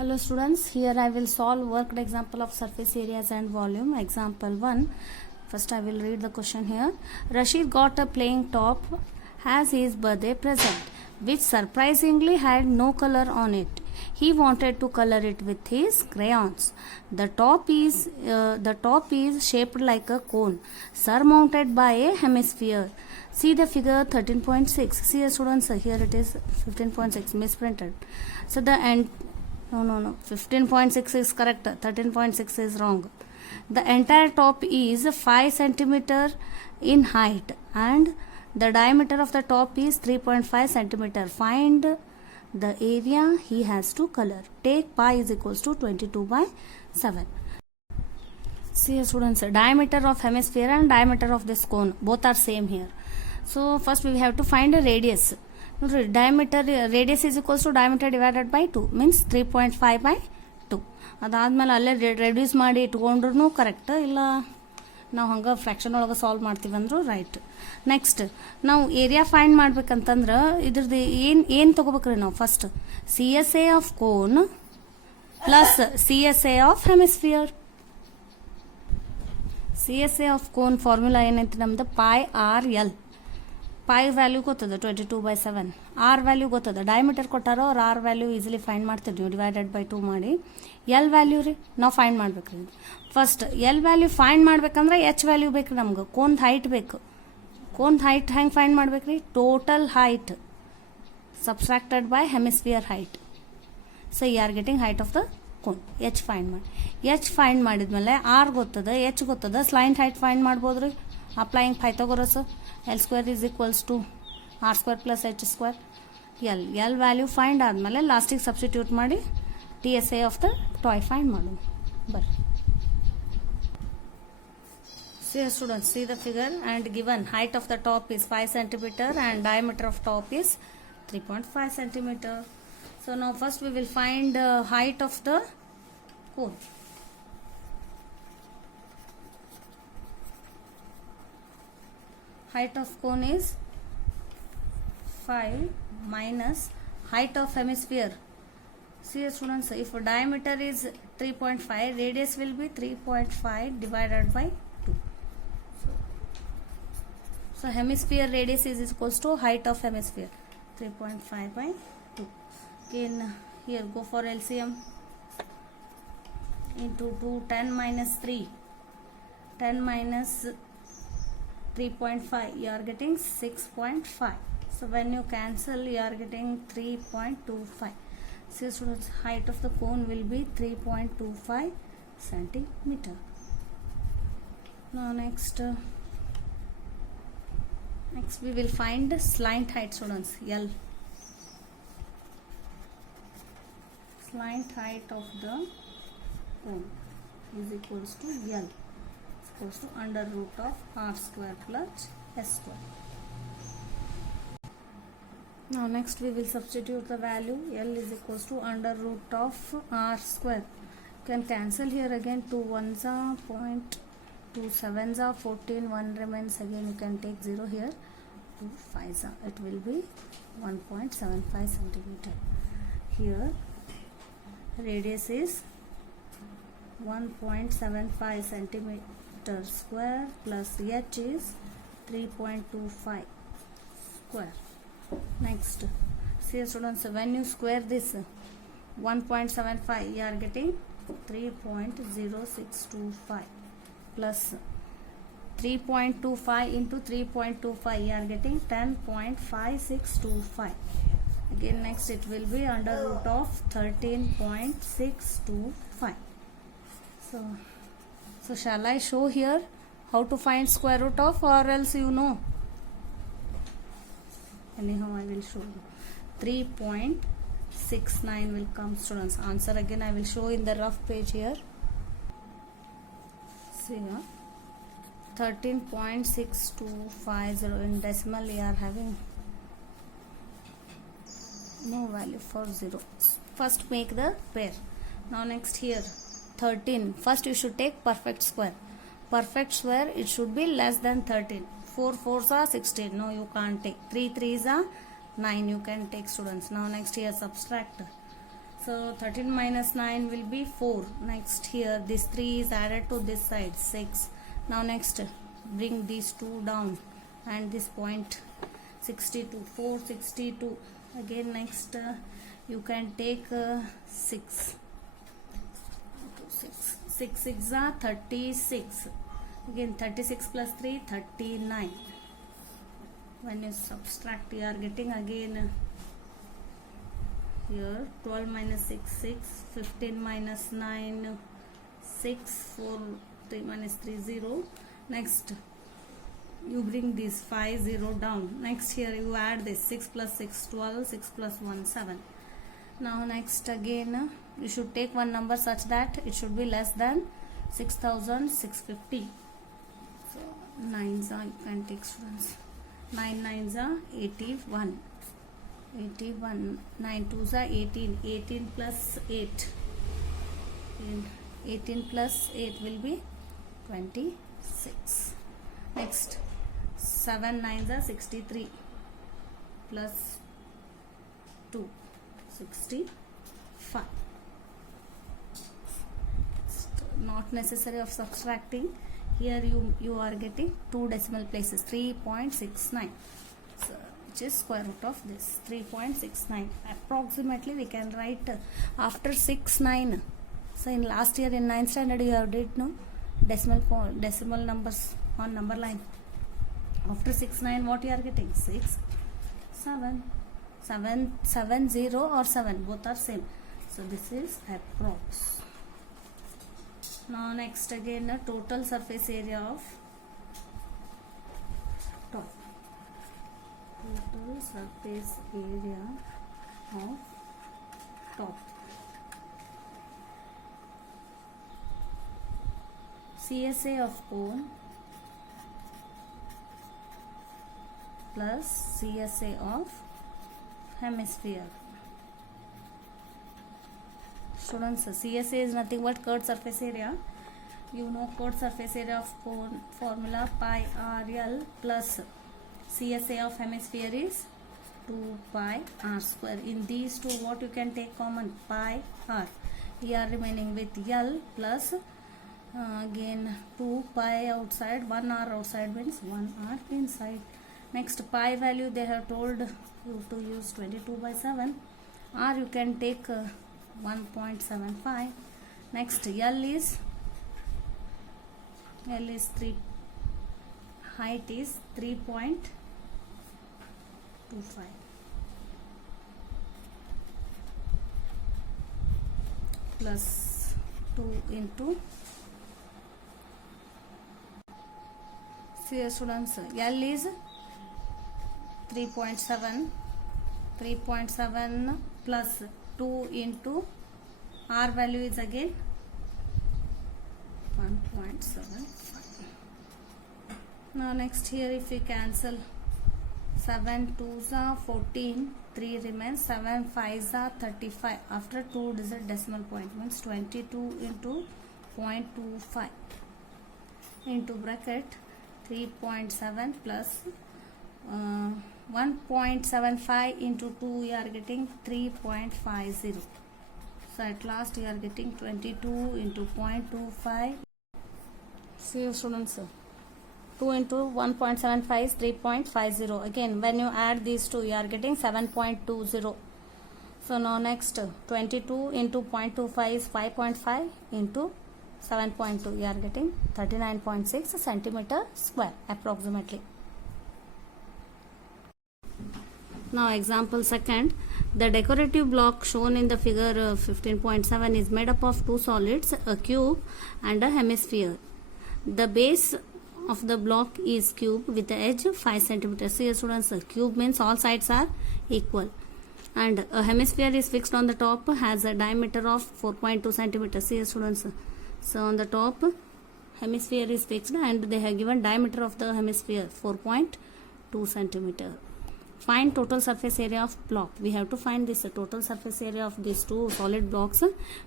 Hello students, here I will solve worked example of surface areas and volume. Example 1. First I will read the question here. Rashid got a playing top as his birthday present, which surprisingly had no color on it. He wanted to color it with his crayons. The top is shaped like a cone, surmounted by a hemisphere. See the figure 13.6. See students, here it is 15.6 misprinted. So the end. No. 15.6 is correct. 13.6 is wrong. The entire top is 5 centimeter in height and the diameter of the top is 3.5 centimeter. Find the area he has to color. Take pi is equals to 22 by 7. See students, diameter of hemisphere and diameter of this cone both are same here. So first we have to find a radius. Diameter radius is equals to diameter divided by 2 means 3.5 by 2. ಅದಾದ್ಮೇಲೆ ಅಲ್ಲೇ reduce ಮಾಡಿ ಇಟ್ಕೊಂಡ್ರು correct, ಇಲ್ಲ ನಾವು ಹಂಗೆ fraction ಒಳಗೆ solve ಮಾಡ್ತೀವಿ ಅಂದ್ರು right. Next ನಾವು ಏರಿಯಾ ಫೈಂಡ್ ಮಾಡ್ಬೇಕಂತಂದ್ರೆ ಇದ್ರದ್ದು ಏನು ತೊಗೋಬೇಕ್ರಿ ನಾವು first C S A of cone plus C S A of hemisphere. C S A of cone formula ಏನೈತಿ ನಮ್ದು pi R L. Pi value ಗೊತ್ತದ 22 by 7. ಆರ್ ವ್ಯಾಲ್ಯೂ ಗೊತ್ತದ, ಡಯಾಮೀಟರ್ ಕೊಟ್ಟಾರೋ ಅವ್ರು ಆರ್ ವ್ಯಾಲ್ಯೂ ಈಸಿಲಿ ಫೈಂಡ್ ಮಾಡ್ತೀವಿ ನೀವು divided by 2 ಮಾಡಿ. L value ರೀ ನಾವು ಫೈಂಡ್ ಮಾಡ್ಬೇಕ್ರಿ. ಫಸ್ಟ್ ಎಲ್ ವ್ಯಾಲ್ಯೂ ಫೈಂಡ್ ಮಾಡ್ಬೇಕಂದ್ರೆ ಎಚ್ ವ್ಯಾಲ್ಯೂ ಬೇಕು ನಮ್ಗೆ, ಕೋನ್ ಹೈಟ್ ಬೇಕು. ಕೋನ್ ಹೈಟ್ ಹೆಂಗೆ ಫೈಂಡ್ ಮಾಡ್ಬೇಕ್ರಿ? Total height subtracted by hemisphere height. So you are getting height of the cone. H find ಮಾಡಿ. ಎಚ್ ಫೈಂಡ್ ಮಾಡಿದ್ಮೇಲೆ ಆರ್ ಗೊತ್ತದ, ಎಚ್ ಗೊತ್ತದ, ಸ್ಲೈಂಟ್ ಹೈಟ್ ಫೈಂಡ್ ಮಾಡ್ಬೋದು ರೀ applying Pythagoras. L square is equals to R square plus H square. L value find ಆದಮೇಲೆ ಲಾಸ್ಟಿಗೆ substitute ಮಾಡಿ T S A of the toy find ಮಾಡೋಣ. ಬರ್ರಿ. See students, see the figure and given height of the top is 5 centimeter and diameter of top is 3.5 centimeter. So now first we will find height of the cone. Height of cone is 5 minus height of hemisphere. See students, if diameter is 3.5, radius will be 3.5 divided by 2. So hemisphere radius is equals to height of hemisphere 3.5 by 2. Again here go for LCM. Into 2, 10 minus 3, 10 minus 3.5, you are getting 6.5. So when you cancel, you are getting 3.25. So students, height of the cone will be 3.25 centimeter. Now next we will find slant height students. L. Slant height of the cone is equals to L. Equals to under root of r square plus s square. Now next we will substitute the value. L is equals to under root of r square. You can cancel here again. 2 1s are 2 7s are 14, 1 remains, again you can take 0 here. 2 5s are, it will be 1.75 centimeter. Here radius is 1.75 centimeter square plus h is 3.25 square. Next, see students, when you square this 1.75, you are getting 3.0625 plus 3.25 into 3.25, you are getting 10.5625. Again next it will be under root of 13.625. So shall I show here how to find square root of, or else you know? Anyhow I will show you. 3.69 will come students. Answer again I will show in the rough page here. See here 13.6250 in decimal we are having no value for 0. First make the pair. Now next here 13. First you should take perfect square. Perfect square it should be less than 13. 4 4s are 16. No, you can't take. 3 3s are 9. You can take students. Now next here subtract. So 13 minus 9 will be 4. Next here this 3 is added to this side, 6. Now next bring these 2 down and this point 62, 462. Again next you can take 6. 6 6 are 36. Again 36 plus 3, 39. When you subtract, you are getting again here 12 minus 6, 6, 15 minus 9, 6, 4, 3 minus 3, 0. Next you bring this 5, 0 down. Next here you add this 6 plus 6, 12, 6 plus 1, 7. Now next again you should take one number such that it should be less than 6,650. So 9s are, you can take students, 9 9s are 81, 81, 9 2s are 18, 18 plus 8, 18 plus 8 will be 26. Next 7 9s are 63 plus 2, 65. Not necessary of subtracting. Here you are getting 2 decimal places, 3.69. So which is square root of this 3.69. Approximately we can write after 6 9. So in last year in 9th standard you have did no decimal numbers on number line. After 6 9 what you are getting? 6 7 7 7 0 or 7, both are same. So this is approx. Now next again total surface area of top. Total surface area of top. CSA of cone plus CSA of hemisphere. Students, CSA is nothing but curved surface area. You know curved surface area of cone formula pi r l plus CSA of hemisphere is 2 pi r square. In these two what you can take common? Pi r. We are remaining with l plus again 2 pi outside, 1 r outside means 1 r inside. Next pi value they have told you to use 22 by 7. R you can take 1.75. Next L is 3, height is 3.25 plus 2 into, see students, L is 3.7 plus 2 into R value is again 1.75. Now next here if we cancel 7 2s are 14, 3 remains, 7 5s are 35. After 2 digit decimal point means 22 into 0.25 into bracket 3.7 plus 1.75 into 2 we are getting 3.50. So at last we are getting 22 into 0.25. See students, 2 into 1.75 is 3.50. Again when you add these two you are getting 7.20. So now next 22 into 0.25 is 5.5 into 7.2 you are getting 39.6 centimeter square approximately. Now example second, the decorative block shown in the figure 15.7 is made up of two solids, a cube and a hemisphere. The base of the block is cube with the edge 5 centimeters. Here students, a cube means all sides are equal and a hemisphere is fixed on the top, has a diameter of 4.2 centimeters. Here students, so on the top hemisphere is fixed and they have given diameter of the hemisphere 4.2 centimeter. Find total surface area of block. We have to find this total surface area of these two solid blocks.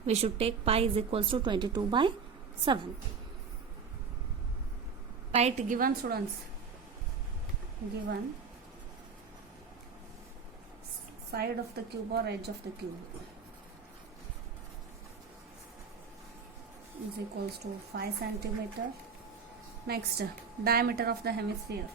We should take pi is equals to 22 by 7. Right, given students, given side of the cube or edge of the cube. is equals to 5 centimeter. Next, diameter of the hemisphere.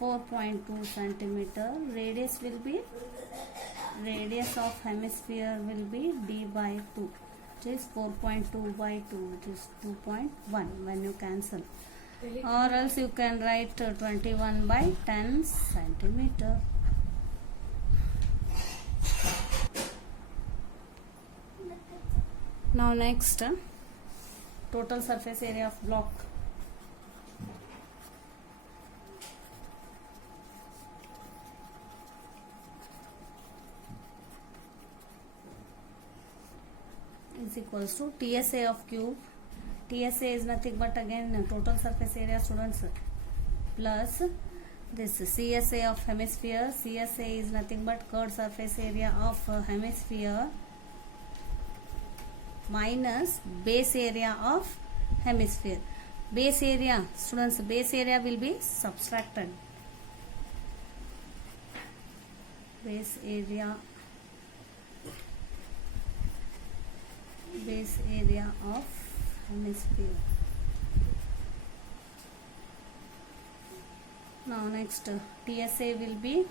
.2 centimeter. Radius of hemisphere will be d by 2, which is 4.2 by 2, which is 2.1 when you cancel. Or else you can write 21 by 10 centimeter. Now next, total surface area of block. Is equals to TSA of cube. TSA is nothing but again total surface area, students, plus this CSA of hemisphere. CSA is nothing but curved surface area of hemisphere minus base area of hemisphere. Base area, students, base area will be subtracted. Base area of hemisphere. Now next, TSA will be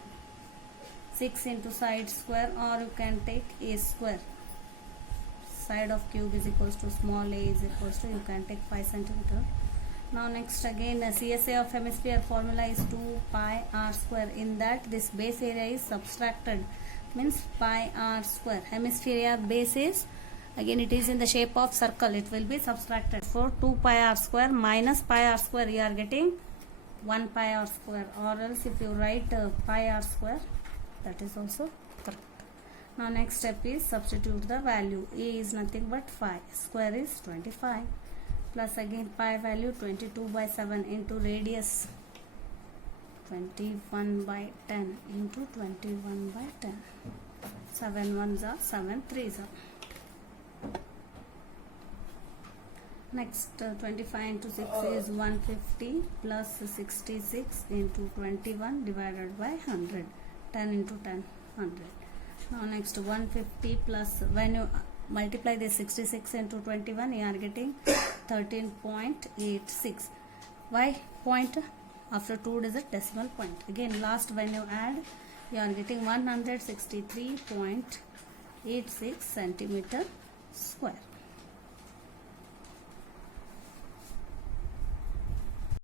6 into side square, or you can take a square. Side of cube is equals to small a is equals to, you can take 5 centimeter. Now next again, CSA of hemisphere formula is 2 pi r square. In that this base area is subtracted, means pi r square. Hemisphere base is, again it is in the shape of circle, it will be subtracted. For 2 pi r square minus pi r square, you are getting 1 pi r square, or else if you write pi r square, that is also correct. Now next step is substitute the value. A is nothing but 5, square is 25, plus again pi value 22 by 7 into radius 21 by 10 into 21 by 10. 7 ones are 7 threes are. Next, 25 into 6 is 150 plus 66 into 21 divided by 100. 10 into 10, 100. Now next, 150 plus, when you multiply this 66 into 21, you are getting 13.86. Why point? After 2 digit decimal point. Again last, when you add, you are getting 163.86 centimeter square.